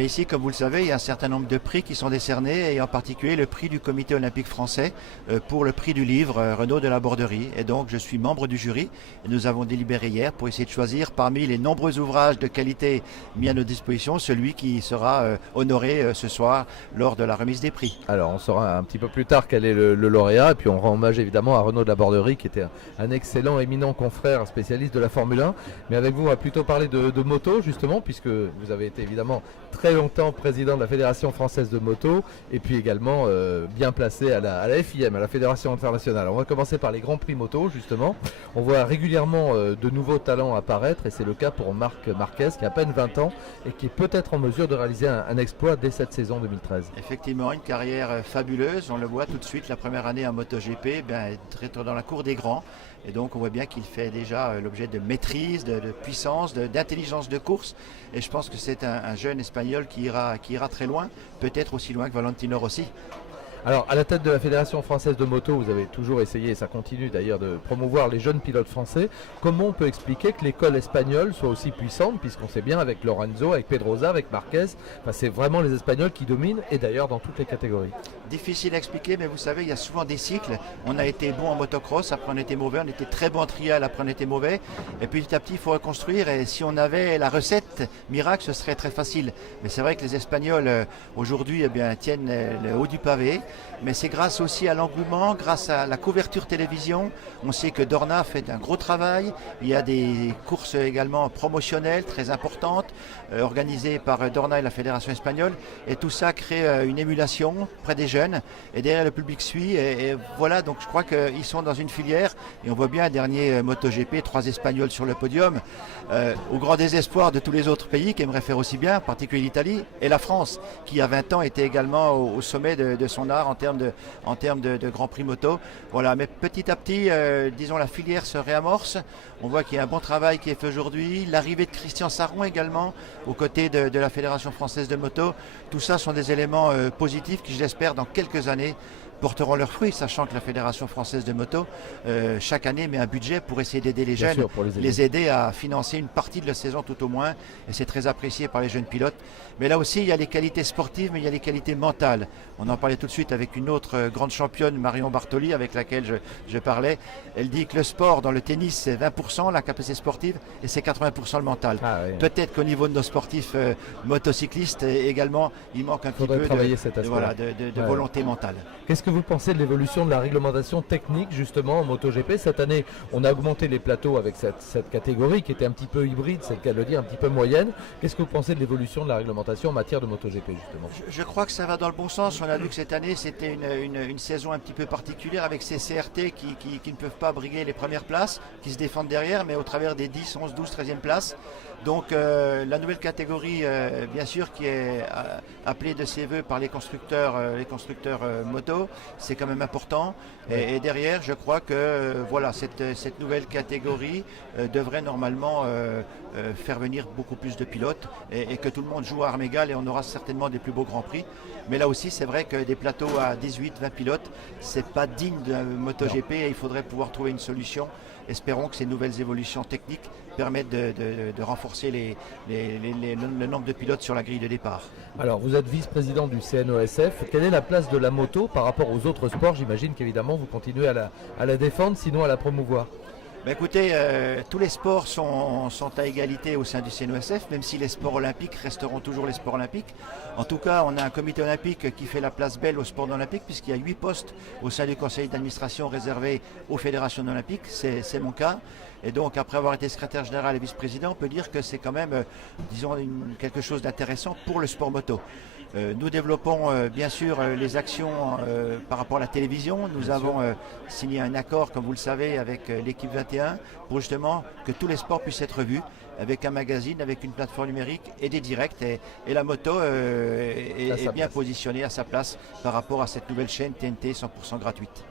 Et ici, comme vous le savez, il y a un certain nombre de prix qui sont décernés, et en particulier le prix du Comité olympique français pour le prix du livre Renaud de la Borderie. Et donc, je suis membre du jury. Et nous avons délibéré hier pour essayer de choisir parmi les nombreux ouvrages de qualité mis à nos dispositions celui qui sera honoré ce soir lors de la remise des prix. Alors, on saura un petit peu plus tard quel est le lauréat. Et puis, on rend hommage évidemment à Renaud de la Borderie, qui était un excellent, éminent confrère, spécialiste de la Formule 1. Mais avec vous, on va plutôt parler de moto, justement, puisque vous avez été évidemment très longtemps président de la Fédération française de moto et puis également bien placé à la FIM, à la Fédération internationale. On va commencer par les Grands Prix moto, justement. On voit régulièrement de nouveaux talents apparaître et c'est le cas pour Marc Marquez qui a à peine 20 ans et qui est peut-être en mesure de réaliser un exploit dès cette saison 2013. Effectivement, une carrière fabuleuse. On le voit tout de suite, la première année en MotoGP, être dans la cour des grands. Et donc on voit bien qu'il fait déjà l'objet de maîtrise, de puissance, d'intelligence de course. Et je pense que c'est un jeune espagnol qui ira très loin, peut-être aussi loin que Valentino Rossi. Alors, à la tête de la Fédération française de moto, vous avez toujours essayé, et ça continue d'ailleurs, de promouvoir les jeunes pilotes français. Comment on peut expliquer que l'école espagnole soit aussi puissante, puisqu'on sait bien avec Lorenzo, avec Pedrosa, avec Marquez, c'est vraiment les Espagnols qui dominent, et d'ailleurs dans toutes les catégories. Difficile à expliquer, mais vous savez, il y a souvent des cycles. On a été bon en motocross, après on était mauvais, on était très bon en trial, après on était mauvais. Et petit à petit, il faut reconstruire, et si on avait la recette miracle, ce serait très facile. Mais c'est vrai que les Espagnols, aujourd'hui, tiennent le haut du pavé. Mais c'est grâce aussi à l'engouement, grâce à la couverture télévision. On sait que Dorna fait un gros travail. Il y a des courses également promotionnelles très importantes, organisées par Dorna et la Fédération espagnole. Et tout ça crée une émulation près des jeunes. Et derrière, le public suit. Et voilà, donc je crois qu'ils sont dans une filière. Et on voit bien un dernier MotoGP, 3 Espagnols sur le podium, au grand désespoir de tous les autres pays qui aimeraient faire aussi bien, en particulier l'Italie et la France, qui à 20 ans était également au sommet de son art en termes de Grand Prix moto. Voilà, mais petit à petit, disons, la filière se réamorce. On voit qu'il y a un bon travail qui est fait aujourd'hui. L'arrivée de Christian Sarron également, aux côtés de la Fédération française de moto. Tout ça sont des éléments positifs qui, je l'espère, dans quelques années, porteront leurs fruits, sachant que la Fédération française de moto, chaque année, met un budget pour essayer d'aider les jeunes, les aider à financer une partie de la saison tout au moins, et c'est très apprécié par les jeunes pilotes. Mais là aussi, il y a les qualités sportives, mais il y a les qualités mentales. On en parlait tout de suite avec une autre grande championne, Marion Bartoli, avec laquelle je parlais. Elle dit que le sport, dans le tennis, c'est 20% la capacité sportive, et c'est 80% le mental. Oui. Peut-être qu'au niveau de nos sportifs motocyclistes également, il manque un petit peu de volonté mentale. Qu'est-ce que vous pensez de l'évolution de la réglementation technique justement en MotoGP? Cette année, on a augmenté les plateaux avec cette catégorie qui était un petit peu hybride, c'est le cas de le dire, un petit peu moyenne. Qu'est-ce que vous pensez de l'évolution de la réglementation en matière de MotoGP justement? Je crois que ça va dans le bon sens. On a vu que cette année, c'était une saison un petit peu particulière avec ces CRT qui ne peuvent pas briguer les premières places, qui se défendent derrière, mais au travers des 10, 11, 12, 13e places. Donc la nouvelle catégorie, bien sûr, qui est appelée de ses voeux par les constructeurs moto, c'est quand même important. Et derrière, je crois que cette nouvelle catégorie devrait normalement faire venir beaucoup plus de pilotes et que tout le monde joue à armes égales et on aura certainement des plus beaux grands prix. Mais là aussi, c'est vrai que des plateaux à 18, 20 pilotes, c'est pas digne d'un MotoGP et il faudrait pouvoir trouver une solution. Espérons que ces nouvelles évolutions techniques permettent de renforcer le nombre de pilotes sur la grille de départ. Alors, vous êtes vice-président du CNOSF. Quelle est la place de la moto par rapport aux autres sports? J'imagine qu'évidemment, vous continuez à la défendre, sinon à la promouvoir. Écoutez, tous les sports sont à égalité au sein du CNOSF, même si les sports olympiques resteront toujours les sports olympiques. En tout cas, on a un comité olympique qui fait la place belle aux sports olympiques, puisqu'il y a 8 postes au sein du conseil d'administration réservés aux fédérations olympiques. C'est mon cas. Et donc, après avoir été secrétaire général et vice-président, on peut dire que c'est quand même, disons, quelque chose d'intéressant pour le sport moto. Nous développons bien sûr les actions par rapport à la télévision. Nous avons signé un accord, comme vous le savez, avec l'équipe 21 pour justement que tous les sports puissent être vus avec un magazine, avec une plateforme numérique et des directs. Et la moto est bien positionnée à sa place par rapport à cette nouvelle chaîne TNT 100% gratuite.